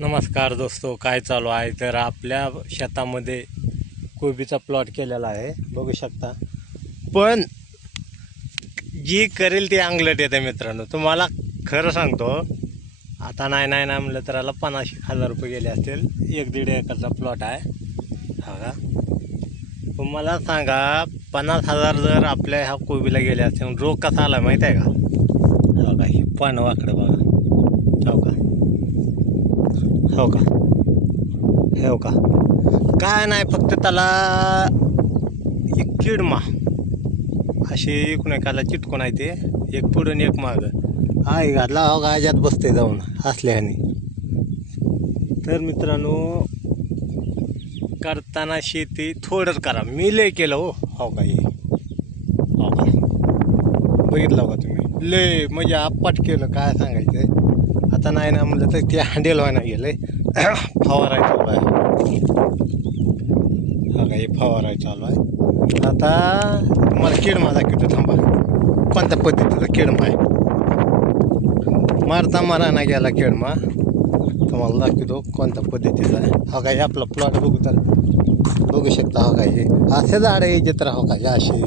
नमस्कार दोस्तो, काय चालू आहे तर आपल्या शेतामध्ये कोबीचा प्लॉट केलेला आहे, बघू शकता. पण जी करेल ती अंगलट येते मित्रांनो. तुम्हाला खरं सांगतो, आता नाही म्हणलं तर याला 50,000 रुपये गेले असतील. 1-1.5 एकरचा प्लॉट आहे हा का. पण मला सांगा, 50,000 जर आपल्या ह्या कोबीला गेले असतील, रोग कसा आला माहीत आहे का? हो का, हे पानं वाकडं बघा. हो का, हो का, हो का. काय नाही, फक्त त्याला एक किडमा अशी एकूण एकाला चिटकून आहे, ते एक पुढून एक मागं आई घातला. हो का, ह्याच्यात बसते जाऊन असल्याने. तर मित्रांनो, करताना शेती थोडंच करा. मी लय केलं हो का. हे हो का, बघितलं का तुम्ही, लय म्हणजे आपट केलं, काय सांगायचं. आता नाही ना म्हणलं तर ते हँडेल व्हायला गेलं. फवाराय चालू आहे हा का, हे फवाराय चालू आहे. आता तुम्हाला किडमा दाखवतो, थांबा. कोणत्या पद्धतीचा किडमा आहे, मारा नाही गेला किडमा. तुम्हाला दाखवतो कोणत्या पद्धतीचा आहे. हा का, हे आपला प्लॉट बघू शकता. हो का, हे असे झाड यायचे तर हो का, असे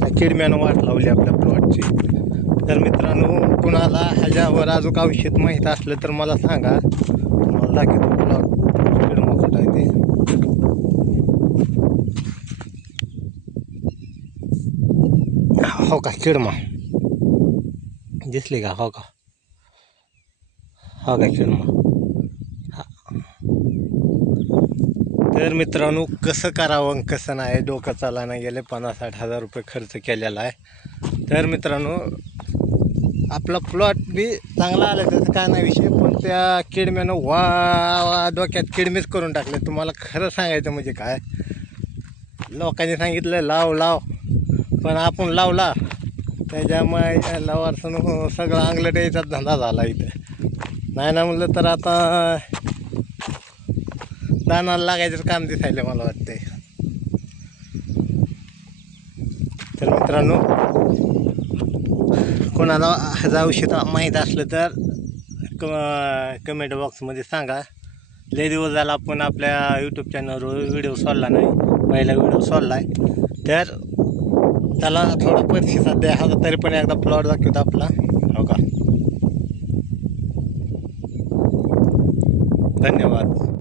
त्या किडम्यानं वाट लावली आपल्या प्लॉटची. तर मित्रांनो, कुणाला ह्याच्यावर अजून औषध माहीत असलं तर मला सांगा, तुम्हाला दाखवतो प्लॉट किडमा कुठं आहे ते. हो का, किडमा दिसली का? हो का, हो का किडमा. तर मित्रांनो, कसं करावं कसं नाही डोकं चाला नाही गेले. 50-60 हजार रुपये खर्च केलेला आहे. तर मित्रांनो, आपला प्लॉट बी चांगला आला त्याचं काय नाही विषय, पण त्या किडम्यानं वा डोक्यात किडमीच करून टाकले. तुम्हाला खरं सांगायचं म्हणजे काय, लोकांनी सांगितलं लाव, पण आपण लावला त्याच्यामुळे लावारसन सगळं अंगलट यायचा धंदा झाला इथं. नाही ना म्हणलं तर आता दानाला लागायचं काम दिसायलं मला वाटतंय. तर मित्रांनो, कोणाला ह्याचं औषध माहीत असलं तर कमेंट बॉक्समध्ये सांगा. लय दिवस झाला आपण आपल्या यूट्यूब चॅनलवर व्हिडिओ सोडला नाही. पहिला व्हिडिओ सोडला आहे, तर त्याला थोडा प्रतिसाद द्या. हा तरी पण एकदा प्लॉट दाखवतो आपला. हो का, धन्यवाद.